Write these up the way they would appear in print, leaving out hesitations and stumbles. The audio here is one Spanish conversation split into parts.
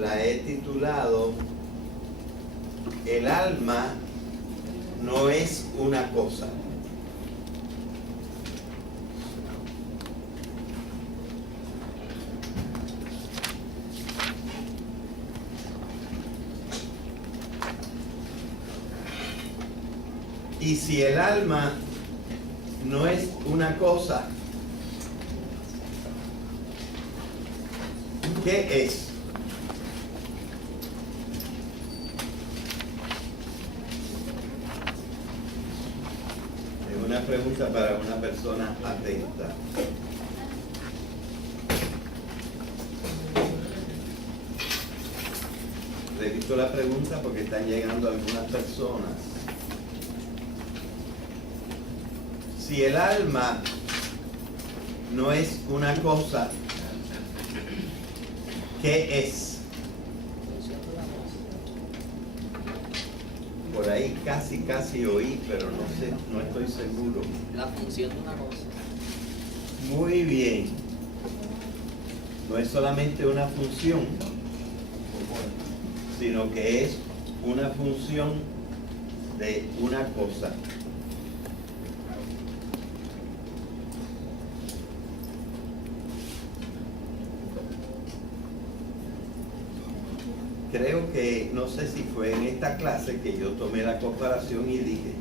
la he titulado El alma no es una cosa. Y si el alma no es una cosa, ¿qué es? Es una pregunta para una persona atenta. Repito la pregunta porque están llegando algunas personas. Si el alma no es una cosa, ¿qué es? Por ahí casi oí, pero no sé, no estoy seguro. La función de una cosa. Muy bien. No es solamente una función, sino que es una función de una cosa. Creo que, no sé si fue en esta clase que yo tomé la comparación y dije,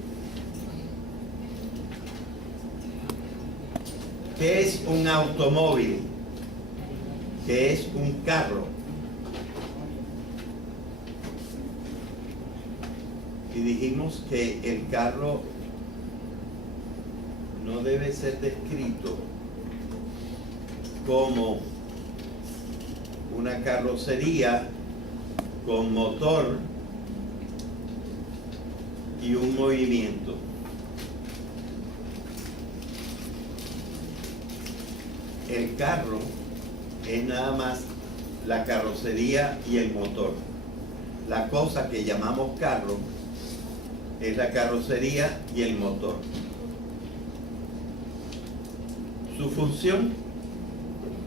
¿qué es un automóvil? ¿Qué es un carro? Y dijimos que el carro no debe ser descrito como una carrocería con motor y un movimiento. El carro es nada más la carrocería y el motor. La cosa que llamamos carro es la carrocería y el motor. Su función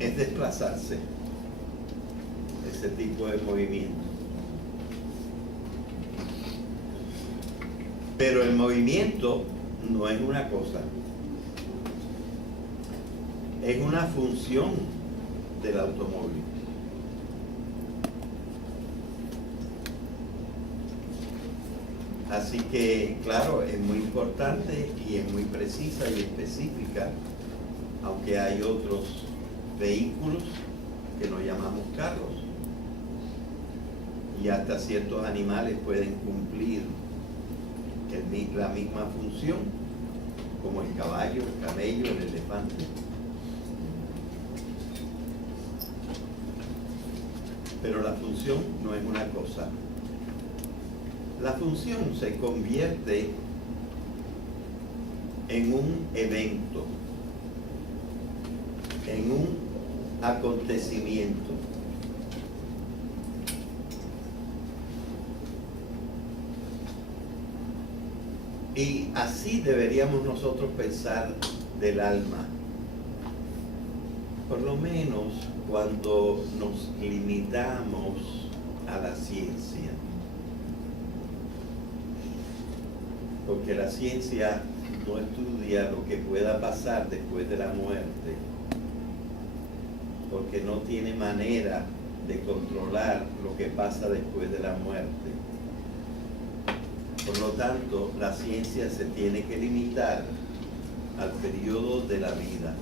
es desplazarse, ese tipo de movimiento. Pero el movimiento no es una cosa, es una función del automóvil. Así que, claro, es muy importante y es muy precisa y específica, aunque hay otros vehículos que no llamamos carros. Y hasta ciertos animales pueden cumplir la misma función, como el caballo, el camello, el elefante. Pero la función no es una cosa. La función se convierte en un evento, en un acontecimiento. Y así deberíamos nosotros pensar del alma. Por lo menos cuando nos limitamos a la ciencia. Porque la ciencia no estudia lo que pueda pasar después de la muerte. Porque no tiene manera de controlar lo que pasa después de la muerte. Por lo tanto, la ciencia se tiene que limitar al periodo de la vida.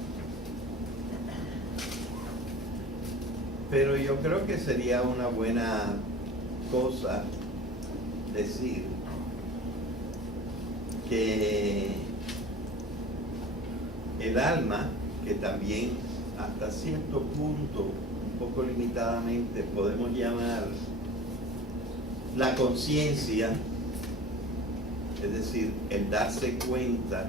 Pero yo creo que sería una buena cosa decir que el alma, que también hasta cierto punto, un poco limitadamente, podemos llamar la conciencia, es decir, el darse cuenta,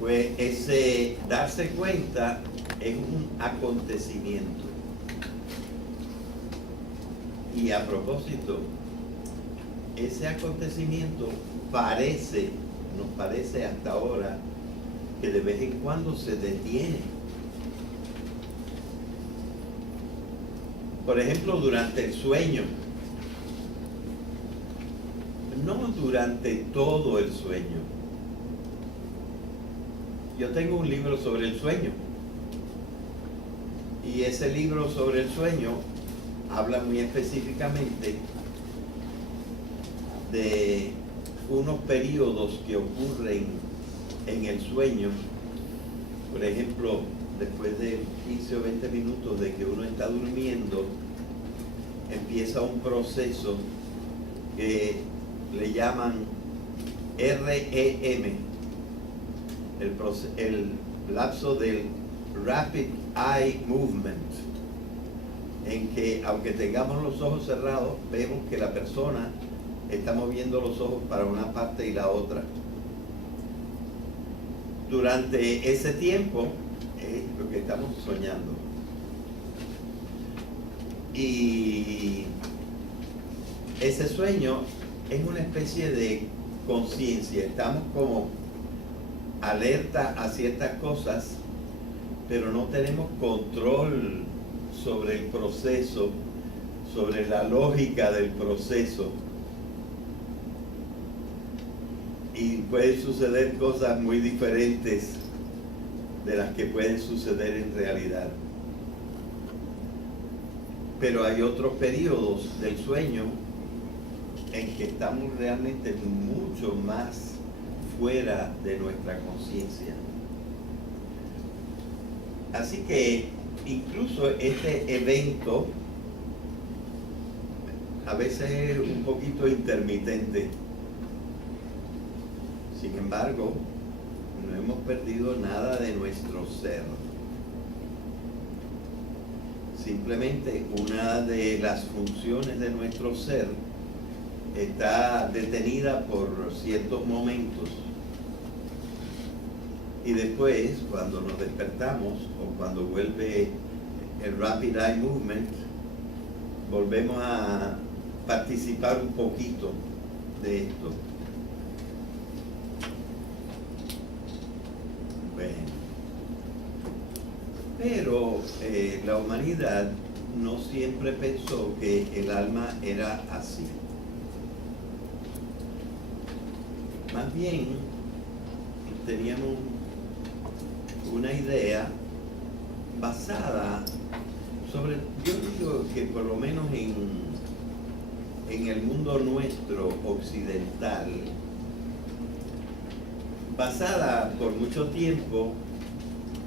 pues ese darse cuenta es un acontecimiento. Y a propósito, ese acontecimiento nos parece hasta ahora que de vez en cuando se detiene. Por ejemplo, durante el sueño, no durante todo el sueño. Yo tengo un libro sobre el sueño, y ese libro sobre el sueño habla muy específicamente de unos periodos que ocurren en el sueño. Por ejemplo, después de 15 o 20 minutos de que uno está durmiendo, empieza un proceso que le llaman REM, el lapso del Rapid Eye Movement, en que aunque tengamos los ojos cerrados, vemos que la persona está moviendo los ojos para una parte y la otra. Durante ese tiempo es lo que estamos soñando. Y ese sueño es una especie de conciencia. Estamos como alerta a ciertas cosas, pero no tenemos control sobre el proceso, sobre la lógica del proceso. Y pueden suceder cosas muy diferentes de las que pueden suceder en realidad. Pero hay otros periodos del sueño en que estamos realmente mucho más fuera de nuestra conciencia. Así que incluso este evento a veces es un poquito intermitente. Sin embargo, no hemos perdido nada de nuestro ser. Simplemente una de las funciones de nuestro ser está detenida por ciertos momentos. Y después, cuando nos despertamos o cuando vuelve el Rapid Eye Movement, volvemos a participar un poquito de esto. Bueno. Pero la humanidad no siempre pensó que el alma era así. Más bien, teníamos una idea basada sobre, yo digo que por lo menos en el mundo nuestro occidental, basada por mucho tiempo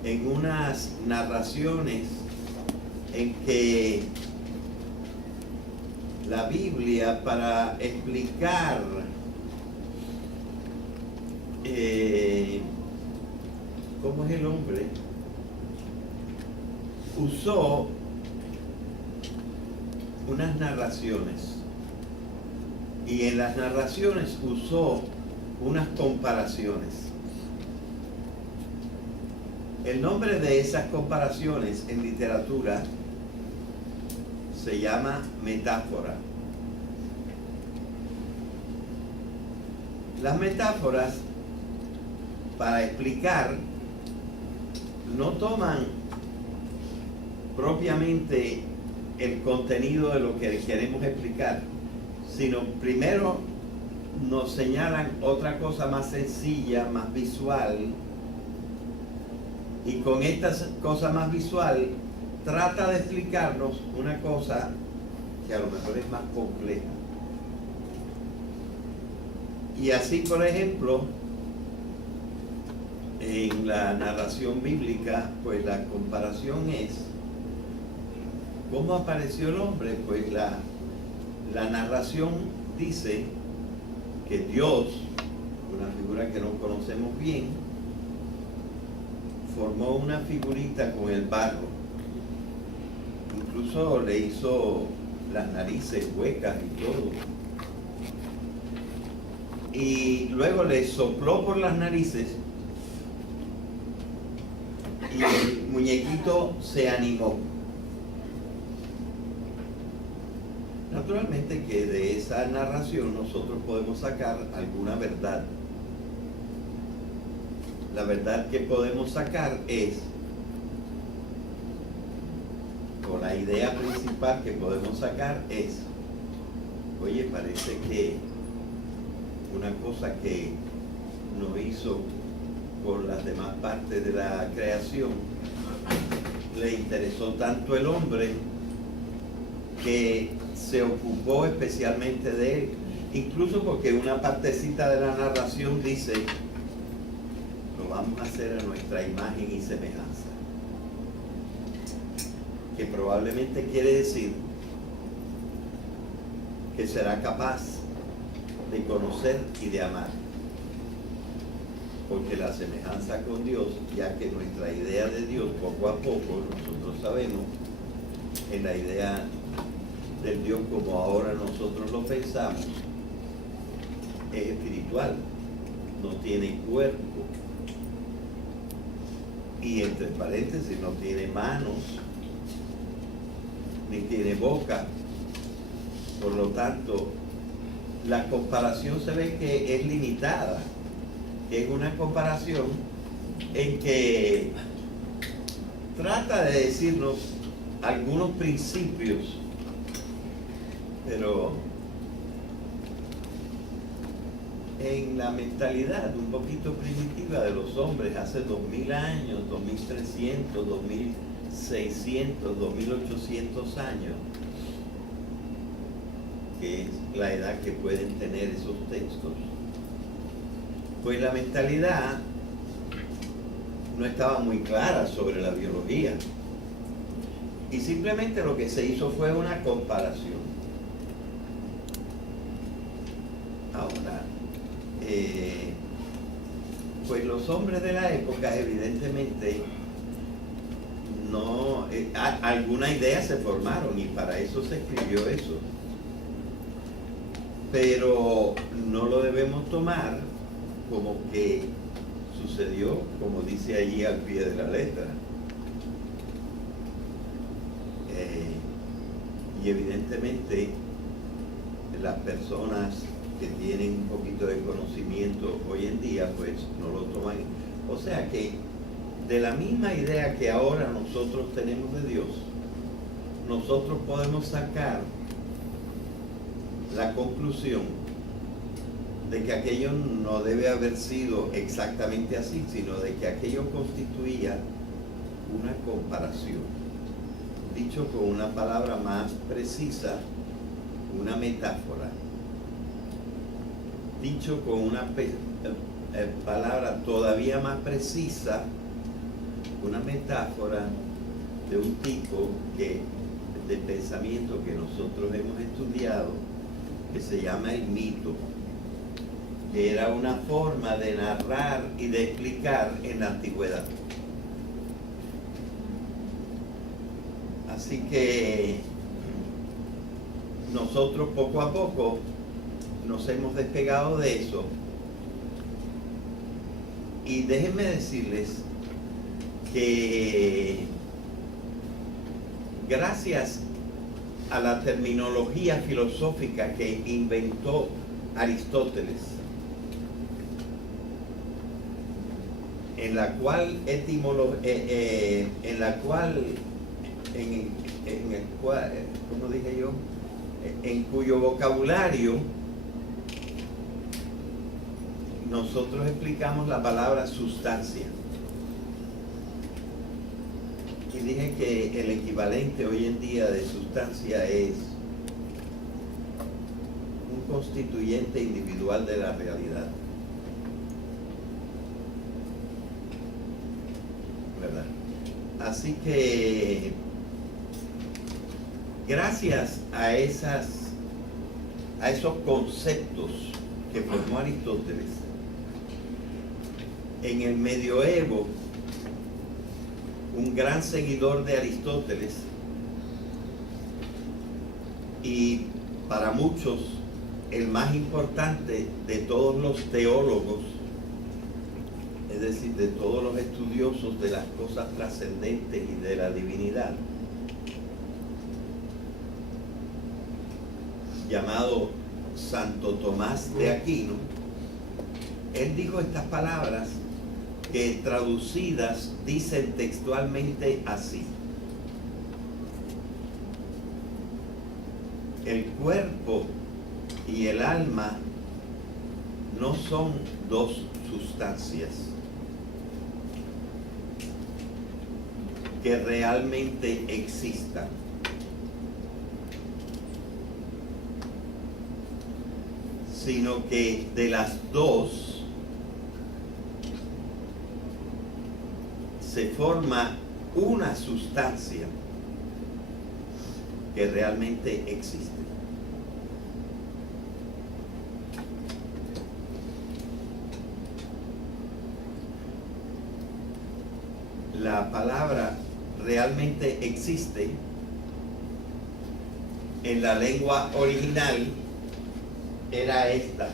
en unas narraciones en que la Biblia, para explicar cómo es el hombre, usó unas narraciones, y en las narraciones usó unas comparaciones. El nombre de esas comparaciones en literatura se llama metáfora. Las metáforas, para explicar, no toman propiamente el contenido de lo que queremos explicar, sino primero nos señalan otra cosa más sencilla, más visual, y con esta cosa más visual trata de explicarnos una cosa que a lo mejor es más compleja. Y así, por ejemplo, en la narración bíblica, pues la comparación es ¿cómo apareció el hombre? Pues la narración dice que Dios, una figura que no conocemos bien, formó una figurita con el barro. Incluso le hizo las narices huecas y todo. Y luego le sopló por las narices y el muñequito se animó. Naturalmente que de esa narración nosotros podemos sacar alguna verdad. La verdad que podemos sacar es, o la idea principal que podemos sacar es, oye, parece que una cosa que no hizo por las demás partes de la creación, le interesó tanto el hombre que se ocupó especialmente de él, incluso porque una partecita de la narración dice, lo vamos a hacer a nuestra imagen y semejanza, que probablemente quiere decir que será capaz de conocer y de amar, porque la semejanza con Dios, ya que nuestra idea de Dios poco a poco, nosotros sabemos, en la idea del Dios como ahora nosotros lo pensamos, es espiritual, no tiene cuerpo, y entre paréntesis no tiene manos, ni tiene boca. Por lo tanto, la comparación se ve que es limitada, que es una comparación en que trata de decirnos algunos principios, pero en la mentalidad un poquito primitiva de los hombres hace 2000 años, 2300, 2600, 2800 años, que es la edad que pueden tener esos textos, pues la mentalidad no estaba muy clara sobre la biología, y simplemente lo que se hizo fue una comparación. Ahora, pues los hombres de la época evidentemente no, alguna idea se formaron y para eso se escribió eso, pero no lo debemos tomar como que sucedió, como dice allí al pie de la letra. Y evidentemente las personas que tienen un poquito de conocimiento hoy en día, pues no lo toman. O sea que de la misma idea que ahora nosotros tenemos de Dios, nosotros podemos sacar la conclusión de que aquello no debe haber sido exactamente así, sino de que aquello constituía una comparación. Dicho con una palabra más precisa, una metáfora. Dicho con una palabra todavía más precisa, una metáfora de un tipo de pensamiento que nosotros hemos estudiado, que se llama el mito, que era una forma de narrar y de explicar en la antigüedad. Así que nosotros poco a poco nos hemos despegado de eso, y déjenme decirles que gracias a la terminología filosófica que inventó Aristóteles, en la cual ¿cómo dije yo? En cuyo vocabulario nosotros explicamos la palabra sustancia. Y dije que el equivalente hoy en día de sustancia es un constituyente individual de la realidad, ¿verdad? Así que gracias a esos conceptos que formó Aristóteles, en el medioevo, un gran seguidor de Aristóteles, y para muchos el más importante de todos los teólogos, es decir, de todos los estudiosos de las cosas trascendentes y de la divinidad, llamado Santo Tomás de Aquino, él dijo estas palabras que traducidas dicen textualmente así: el cuerpo y el alma no son dos sustancias que realmente existan. Sino que de las dos se forma una sustancia que realmente existe. La palabra realmente existe en la lengua original era esta.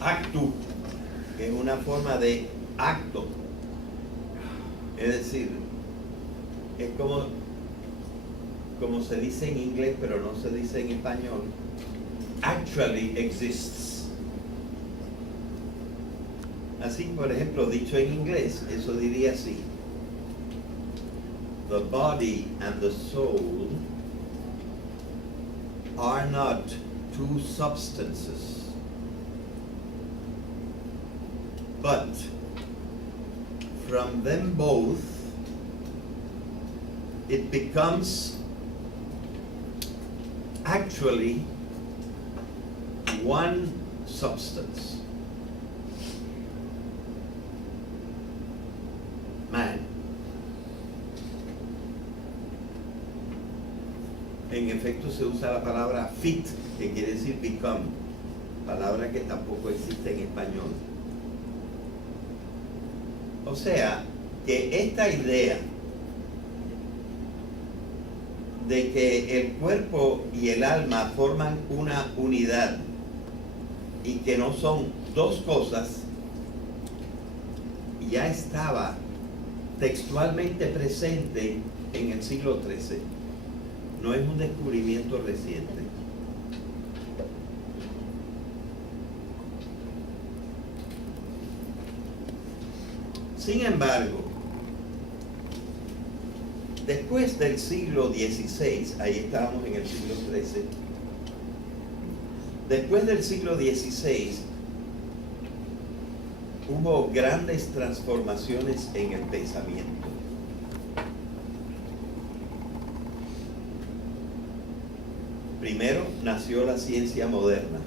Actu, que es una forma de acto. Es decir, es como se dice en inglés, pero no se dice en español. Actually exists. Así, por ejemplo, dicho en inglés, eso diría así: the body and the soul are not two substances, but from them both it becomes actually one substance. Man. En efecto se usa la palabra fit, que quiere decir become, palabra que tampoco existe en español. O sea, que esta idea de que el cuerpo y el alma forman una unidad y que no son dos cosas, ya estaba textualmente presente en el siglo XIII. No es un descubrimiento reciente. Sin embargo, después del siglo XVI, ahí estábamos en el siglo XIII, después del siglo XVI, hubo grandes transformaciones en el pensamiento. Primero nació la ciencia moderna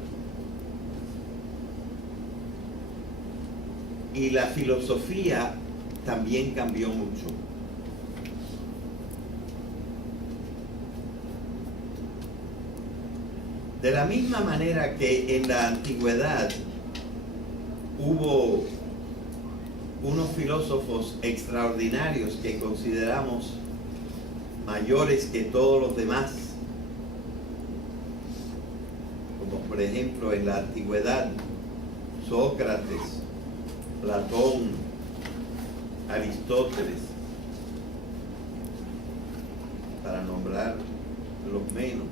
y la filosofía también cambió mucho. De la misma manera que en la antigüedad hubo unos filósofos extraordinarios que consideramos mayores que todos los demás, como por ejemplo en la antigüedad Sócrates, Platón, Aristóteles, para nombrar los menos.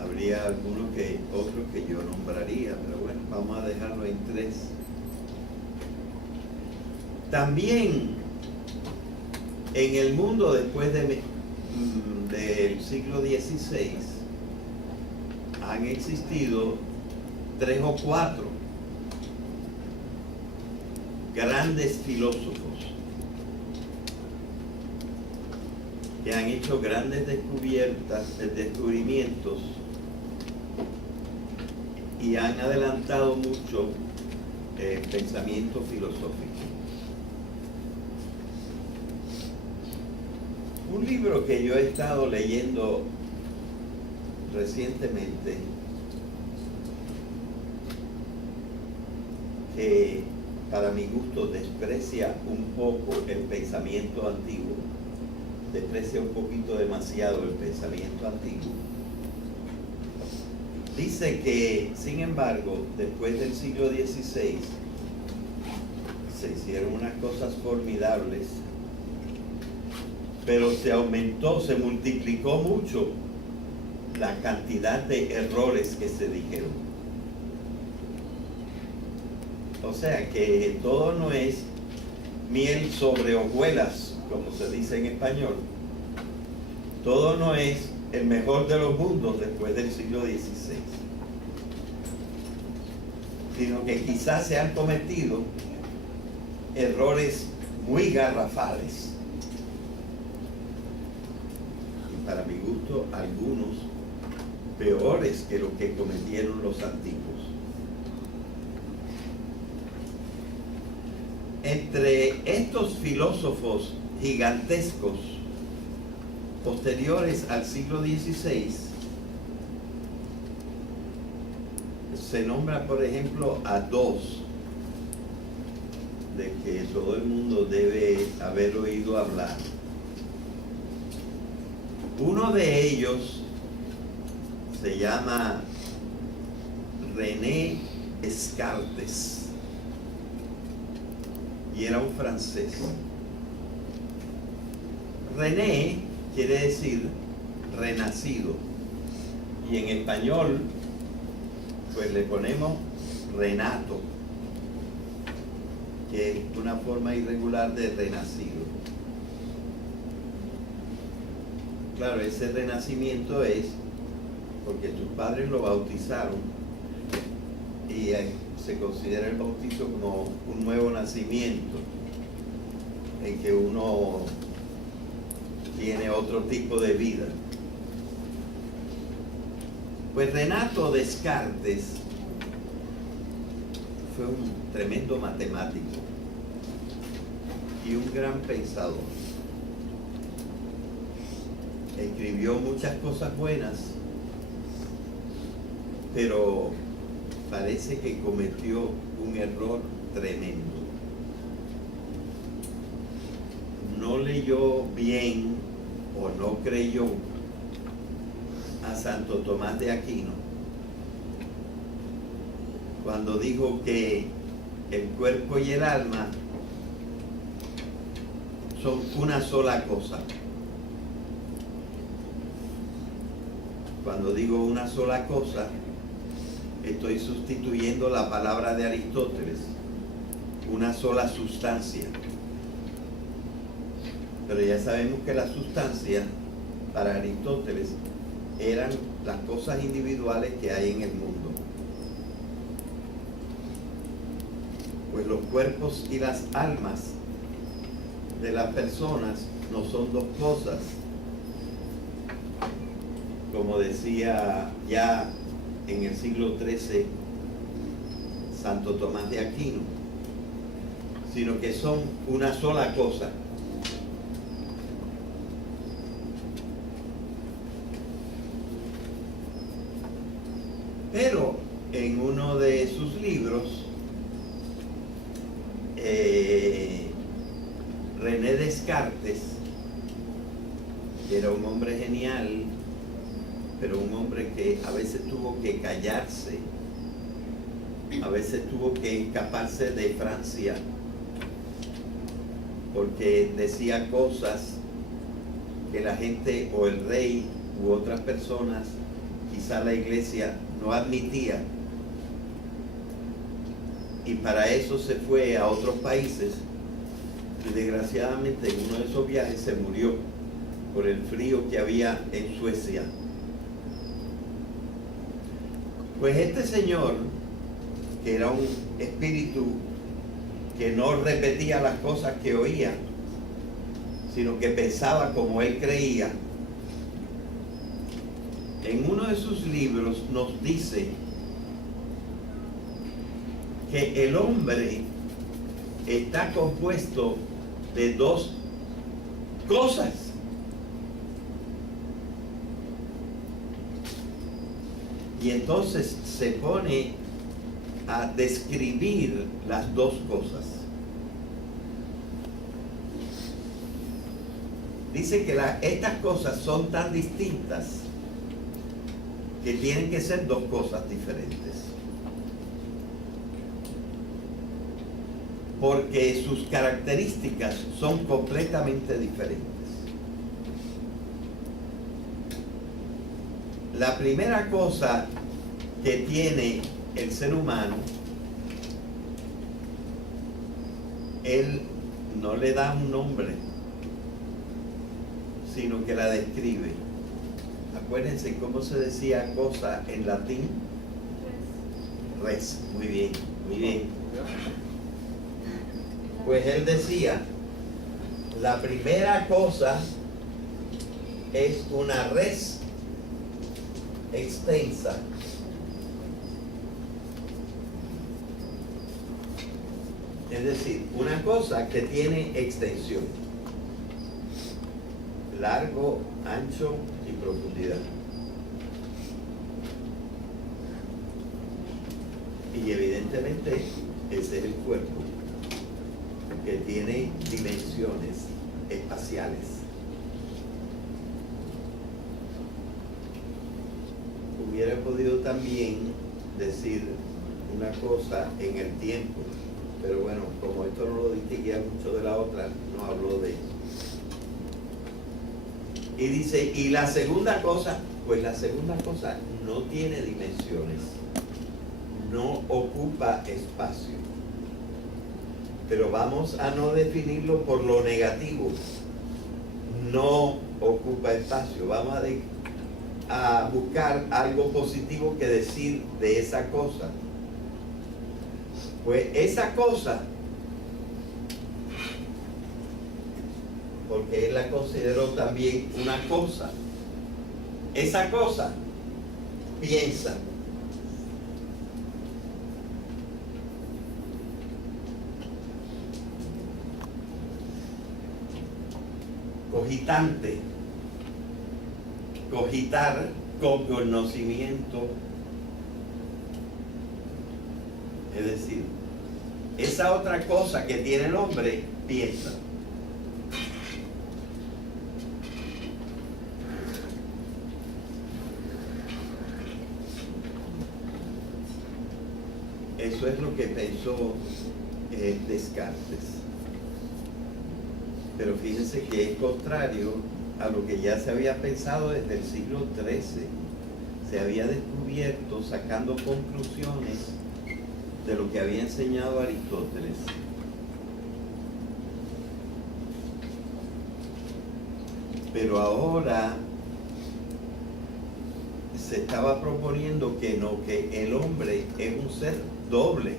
Habría otros que yo nombraría, pero bueno, vamos a dejarlo en 3. También en el mundo después del siglo XVI han existido 3 o 4 grandes filósofos que han hecho grandes descubrimientos y han adelantado mucho el pensamiento filosófico. Un libro que yo he estado leyendo recientemente, que para mi gusto desprecia un poco el pensamiento antiguo, desprecia un poquito demasiado el pensamiento antiguo. Dice que, sin embargo, después del siglo XVI se hicieron unas cosas formidables, pero se multiplicó mucho la cantidad de errores que se dijeron. O sea que todo no es miel sobre hojuelas, como se dice en español. Todo no es el mejor de los mundos después del siglo XVI, sino que quizás se han cometido errores muy garrafales, y para mi gusto algunos peores que lo que cometieron los antiguos. Entre estos filósofos gigantescos posteriores al siglo XVI se nombra, por ejemplo, a dos de que todo el mundo debe haber oído hablar. Uno de ellos se llama René Descartes y era un francés. René quiere decir renacido, y en español pues le ponemos Renato, que es una forma irregular de renacido. Claro, ese renacimiento es porque tus padres lo bautizaron y se considera el bautizo como un nuevo nacimiento en que uno tiene otro tipo de vida. Pues Renato Descartes fue un tremendo matemático y un gran pensador. Escribió muchas cosas buenas, pero parece que cometió un error tremendo. No leyó bien o no creyó a Santo Tomás de Aquino cuando dijo que el cuerpo y el alma son una sola cosa. Cuando digo una sola cosa, estoy sustituyendo la palabra de Aristóteles, una sola sustancia. Pero ya sabemos que la sustancia para Aristóteles eran las cosas individuales que hay en el mundo. Pues los cuerpos y las almas de las personas no son dos cosas, como decía ya en el siglo XIII Santo Tomás de Aquino, sino que son una sola cosa. Pero en uno de sus libros, René Descartes, que era un hombre genial, pero un hombre que a veces tuvo que callarse, a veces tuvo que escaparse de Francia, porque decía cosas que la gente o el rey u otras personas, quizá la iglesia, no admitía, y para eso se fue a otros países y desgraciadamente en uno de esos viajes se murió por el frío que había en Suecia. Pues este señor, que era un espíritu que no repetía las cosas que oía, sino que pensaba como él creía, en uno de sus libros nos dice que el hombre está compuesto de dos cosas. Y entonces se pone a describir las dos cosas. Dice que estas cosas son tan distintas que tienen que ser dos cosas diferentes. Porque sus características son completamente diferentes. La primera cosa que tiene el ser humano, él no le da un nombre, sino que la describe. Acuérdense cómo se decía cosa en latín. Res. Muy bien, muy bien. Pues él decía, la primera cosa es una res extensa. Es decir, una cosa que tiene extensión, largo, ancho y profundidad. Y evidentemente ese es el cuerpo, que tiene dimensiones espaciales. Hubiera podido también decir una cosa en el tiempo, pero bueno, como esto no lo distinguía mucho de la otra, no habló de eso. Y dice, y la segunda cosa, pues la segunda cosa no tiene dimensiones, no ocupa espacio. Pero vamos a no definirlo por lo negativo, no ocupa espacio. Vamos a buscar algo positivo que decir de esa cosa. Pues esa cosa, porque él la consideró también una cosa, esa cosa piensa. Cogitante, cogitar con conocimiento, es decir, esa otra cosa que tiene el hombre piensa. Eso es lo que pensó Descartes. Pero fíjense que es contrario a lo que ya se había pensado desde el siglo XIII. Se había descubierto sacando conclusiones de lo que había enseñado Aristóteles. Pero ahora se estaba proponiendo que no, que el hombre es un ser doble.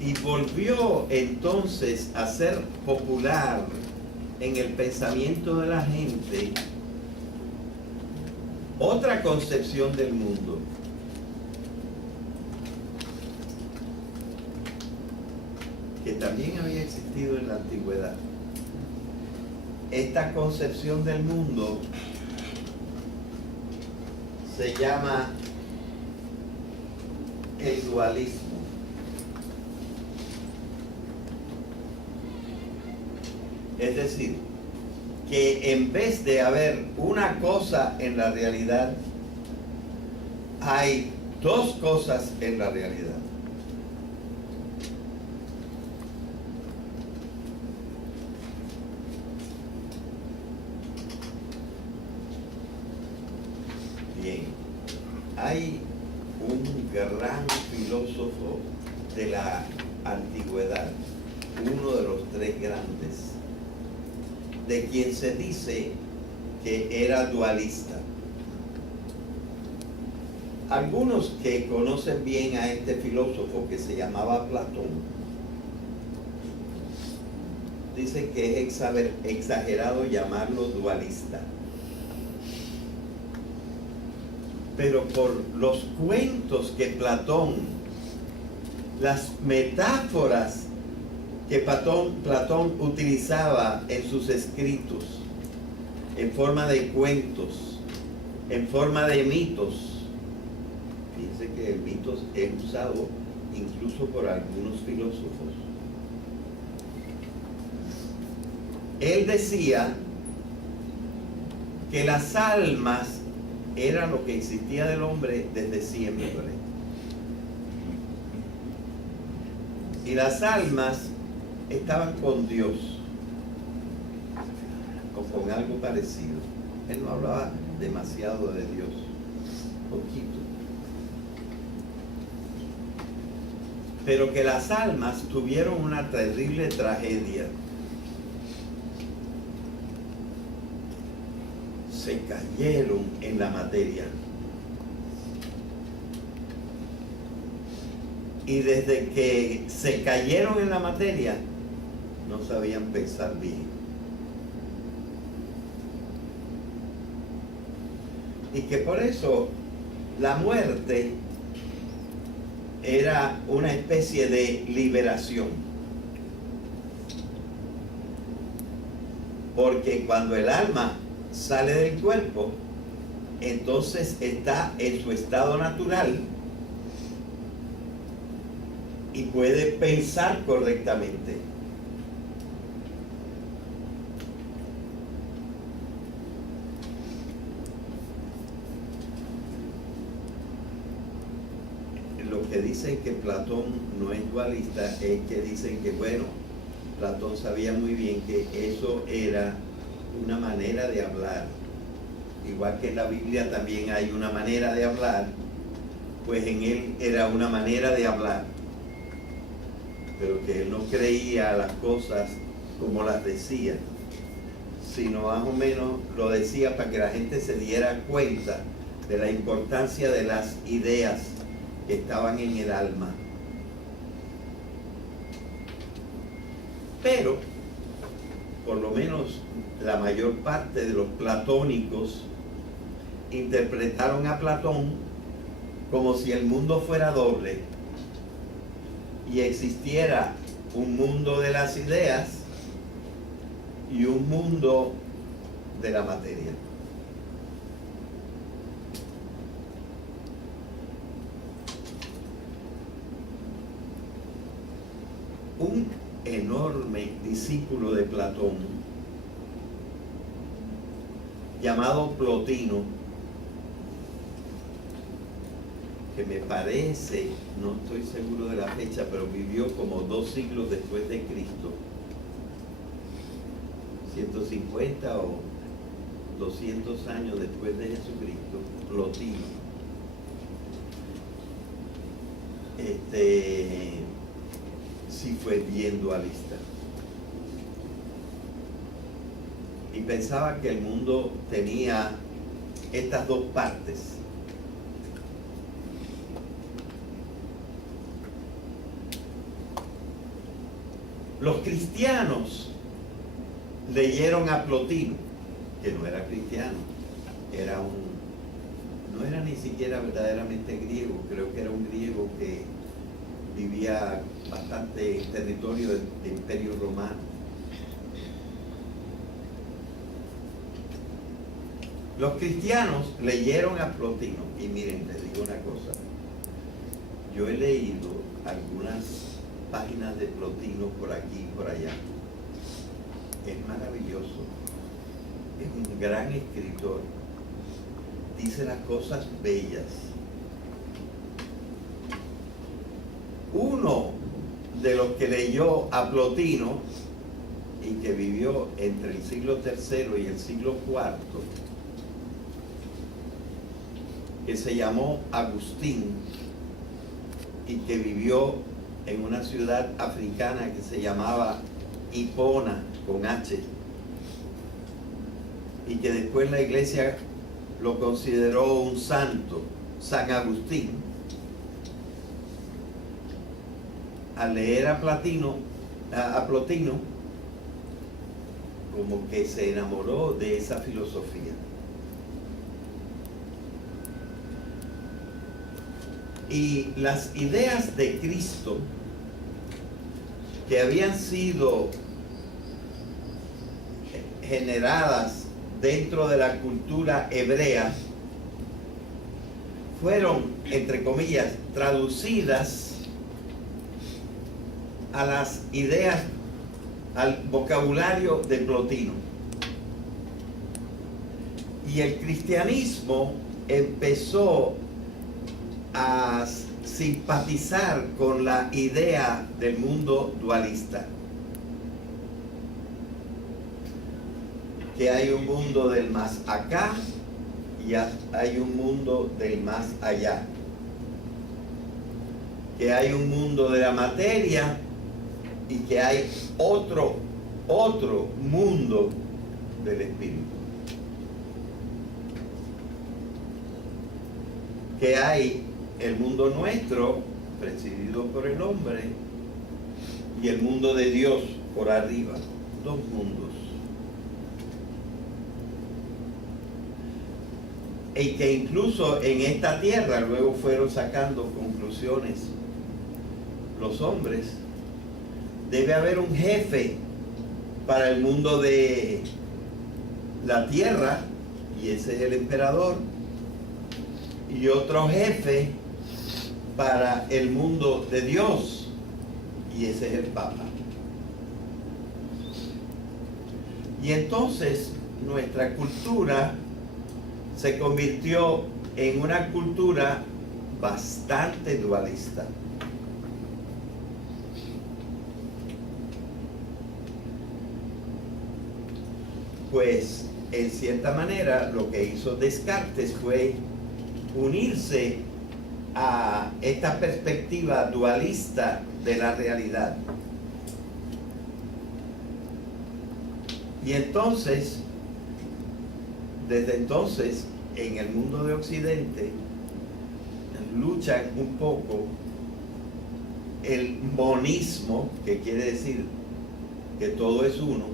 Y volvió entonces a ser popular en el pensamiento de la gente otra concepción del mundo. Que también había existido en la antigüedad. Esta concepción del mundo se llama el dualismo. Es decir, que en vez de haber una cosa en la realidad, hay dos cosas en la realidad. Bien, hay un gran filósofo de la antigüedad, uno de los tres grandes, de quien se dice que era dualista. Algunos que conocen bien a este filósofo, que se llamaba Platón, dicen que es exagerado llamarlo dualista. Pero por los cuentos que Platón, las metáforas que Platón utilizaba en sus escritos, en forma de cuentos, en forma de mitos. Fíjense que el mito es usado incluso por algunos filósofos. Él decía que las almas era lo que existía del hombre desde siempre. Y las almas estaban con Dios, o con algo parecido. Él no hablaba demasiado de Dios, poquito. pero que las almas tuvieron una terrible tragedia. Se cayeron en la materia. Y desde que se cayeron en la materia, no sabían pensar bien. Y que por eso la muerte era una especie de liberación. Porque cuando el alma sale del cuerpo, entonces está en su estado natural y puede pensar correctamente. Lo que dicen que Platón no es dualista es que dicen que, bueno, Platón sabía muy bien que eso era una manera de hablar. Igual que en la Biblia también hay una manera de hablar, pues en él era una manera de hablar. Pero que él no creía las cosas como las decía, sino más o menos lo decía para que la gente se diera cuenta de la importancia de las ideas que estaban en el alma. Pero, por lo menos la mayor parte de los platónicos interpretaron a Platón como si el mundo fuera doble y existiera un mundo de las ideas y un mundo de la materia. Un enorme discípulo de Platón llamado Plotino, que me parece, no estoy seguro de la fecha, pero vivió como 2 siglos después de Cristo, 150 o 200 años después de Jesucristo, Plotino. Sí fue bien dualista. Y pensaba que el mundo tenía estas dos partes. Los cristianos leyeron a Plotino, que no era cristiano, no era ni siquiera verdaderamente griego, creo que era un griego que vivía bastante en territorio del Imperio Romano. Los cristianos leyeron a Plotino, y miren, les digo una cosa, yo he leído algunas páginas de Plotino por aquí y por allá. Es maravilloso, es un gran escritor, dice las cosas bellas. Uno de los que leyó a Plotino y que vivió entre el siglo III y el siglo IV, que se llamó Agustín y que vivió en una ciudad africana que se llamaba Hipona, con H, y que después la iglesia lo consideró un santo, San Agustín. Al leer a Plotino, como que se enamoró de esa filosofía. Y las ideas de Cristo que habían sido generadas dentro de la cultura hebrea fueron, entre comillas, traducidas a las ideas, al vocabulario de Plotino. Y el cristianismo empezó a simpatizar con la idea del mundo dualista, que hay un mundo del más acá y hay un mundo del más allá. que hay un mundo de la materia y que hay otro mundo del espíritu. Que hay el mundo nuestro, presidido por el hombre, y el mundo de Dios por arriba. Dos mundos. Y que incluso en esta tierra luego fueron sacando conclusiones los hombres. Debe haber un jefe para el mundo de la tierra, y ese es el emperador, y otro jefe para el mundo de Dios, y ese es el Papa. Y entonces nuestra cultura se convirtió en una cultura bastante dualista. Pues en cierta manera lo que hizo Descartes fue unirse a esta perspectiva dualista de la realidad. Y entonces, desde entonces, en el mundo de Occidente, luchan un poco el monismo, que quiere decir que todo es uno,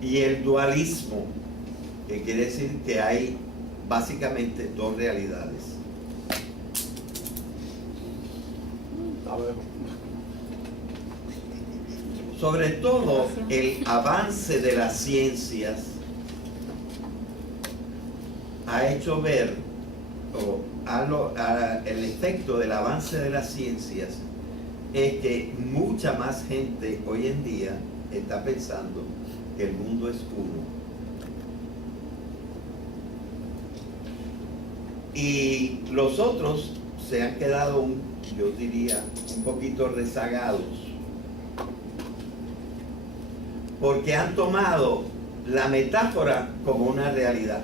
y el dualismo, que quiere decir que hay básicamente dos realidades. Sobre todo el avance de las ciencias ha hecho ver, el efecto del avance de las ciencias es que mucha más gente hoy en día está pensando que el mundo es uno. Y los otros se han quedado, yo diría, un poquito rezagados, porque han tomado la metáfora como una realidad.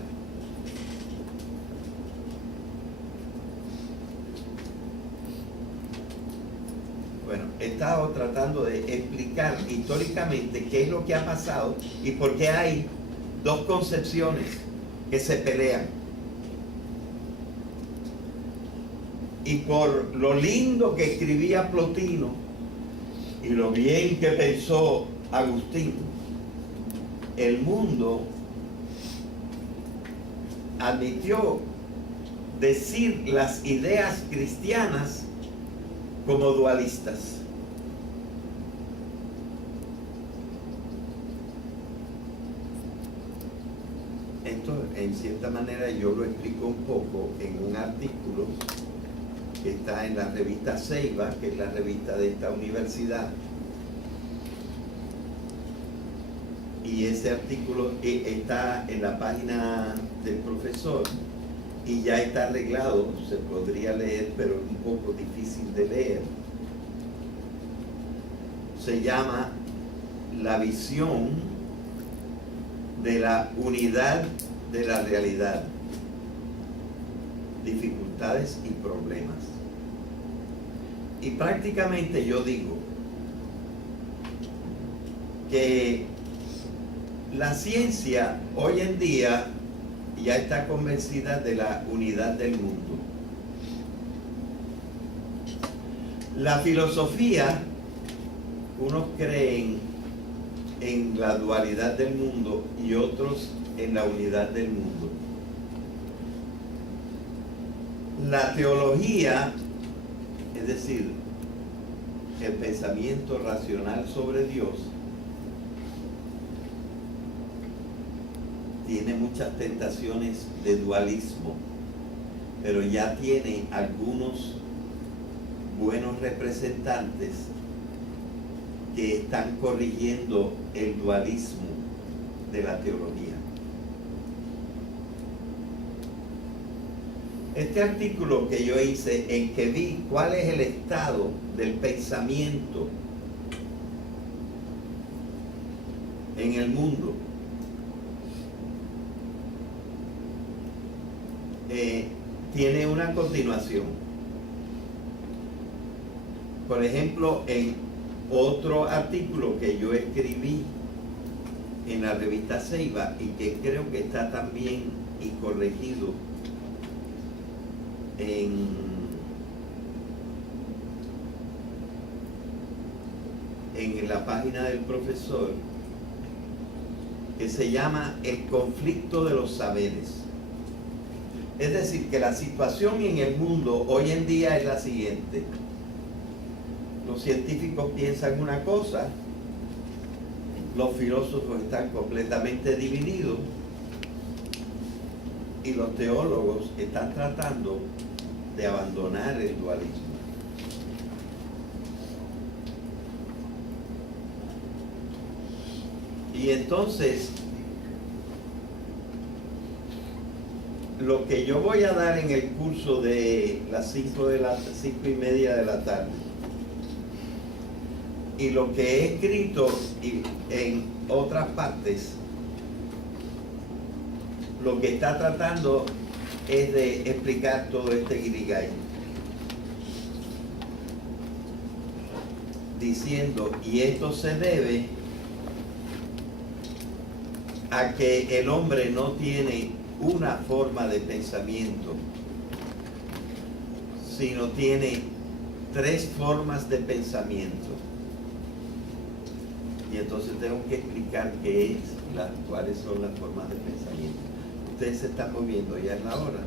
Bueno, he estado tratando de explicar históricamente qué es lo que ha pasado y por qué hay dos concepciones que se pelean. Y por lo lindo que escribía Plotino y lo bien que pensó Agustín, el mundo admitió decir las ideas cristianas como dualistas. Esto, en cierta manera, yo lo explico un poco en un artículo que está en la revista Ceiba, que es la revista de esta universidad. Y ese artículo está en la página del profesor y ya está arreglado, se podría leer, pero es un poco difícil de leer. Se llama La visión de la unidad de la realidad, dificultades y problemas. Y prácticamente yo digo que la ciencia hoy en día ya está convencida de la unidad del mundo. La filosofía, unos creen en la dualidad del mundo y otros en la unidad del mundo. La teología, es decir, el pensamiento racional sobre Dios, tiene muchas tentaciones de dualismo, pero ya tiene algunos buenos representantes que están corrigiendo el dualismo de la teología. Este artículo que yo hice, en que vi cuál es el estado del pensamiento en el mundo, tiene una continuación. Por ejemplo, en otro artículo que yo escribí en la revista Ceiba y que creo que está también y corregido en la página del profesor, que se llama El conflicto de los saberes. Es decir, que la situación en el mundo hoy en día es la siguiente. Los científicos piensan una cosa, los filósofos están completamente divididos y los teólogos están tratando de abandonar el dualismo. Y entonces, lo que yo voy a dar en el curso de las 5:30 de la tarde, y lo que he escrito en otras partes, lo que está tratando es de explicar todo este guirigay, diciendo, y esto se debe a que el hombre no tiene una forma de pensamiento, sino tiene 3 formas de pensamiento. Y entonces tengo que explicar cuáles son las formas de pensamiento. Ustedes se están moviendo, ya es la hora.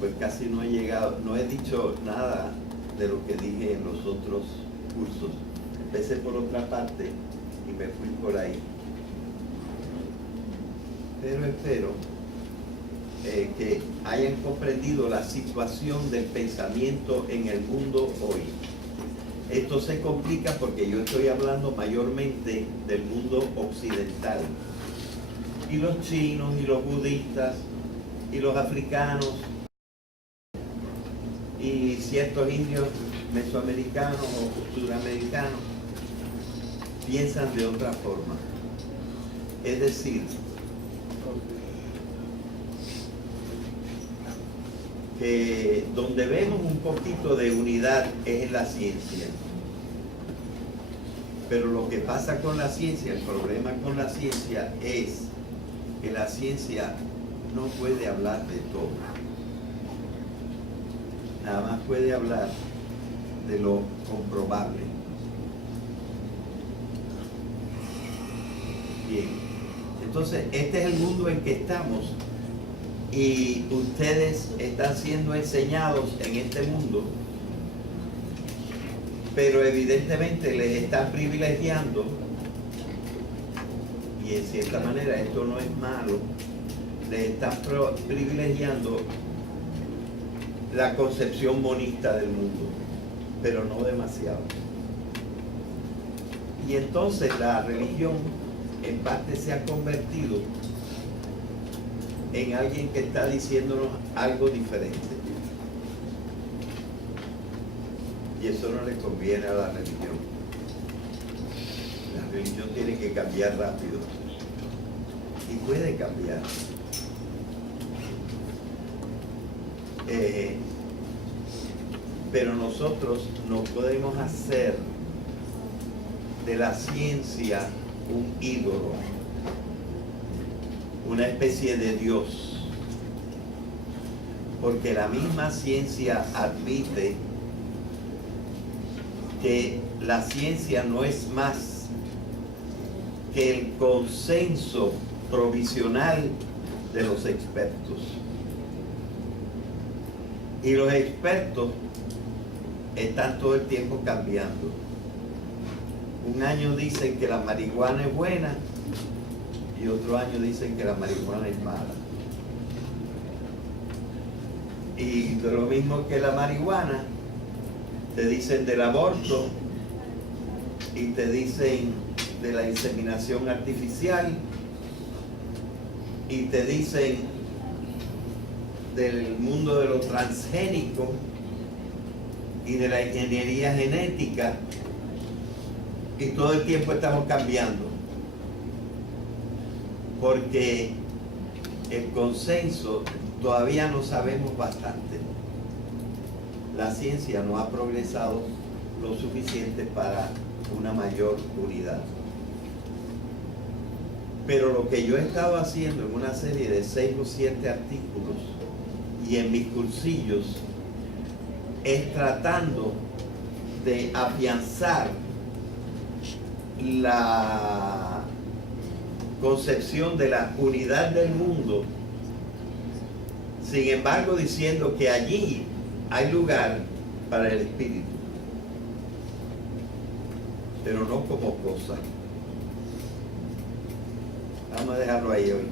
Pues casi no he llegado, no he dicho nada de lo que dije en los otros cursos. Empecé por otra parte y me fui por ahí. Pero espero que hayan comprendido la situación del pensamiento en el mundo hoy. Esto se complica porque yo estoy hablando mayormente del mundo occidental. Y los chinos, y los budistas, y los africanos, y ciertos indios mesoamericanos o suramericanos piensan de otra forma. Es decir, que donde vemos un poquito de unidad es en la ciencia. Pero lo que pasa con la ciencia, el problema con la ciencia es que la ciencia no puede hablar de todo. Nada más puede hablar de lo comprobable. Bien, entonces este es el mundo en que estamos. Y ustedes están siendo enseñados en este mundo, pero evidentemente les están privilegiando, y en cierta manera esto no es malo, les están privilegiando la concepción monista del mundo, pero no demasiado. Y entonces la religión en parte se ha convertido en alguien que está diciéndonos algo diferente. Y eso no le conviene a la religión. La religión tiene que cambiar rápido. Y puede cambiar. Pero nosotros no podemos hacer de la ciencia un ídolo, una especie de Dios, porque la misma ciencia admite que la ciencia no es más que el consenso provisional de los expertos. Y los expertos están todo el tiempo cambiando. Un año dicen que la marihuana es buena y otro año dicen que la marihuana es mala. Y de lo mismo que la marihuana, te dicen del aborto y te dicen de la inseminación artificial y te dicen del mundo de lo transgénico y de la ingeniería genética, y todo el tiempo estamos cambiando porque el consenso todavía no sabemos bastante. la ciencia no ha progresado lo suficiente para una mayor unidad. Pero lo que yo he estado haciendo en una serie de 6 o 7 artículos y en mis cursillos es tratando de afianzar la concepción de la unidad del mundo, sin embargo diciendo que allí hay lugar para el espíritu, pero no como cosa. Vamos a dejarlo ahí hoy.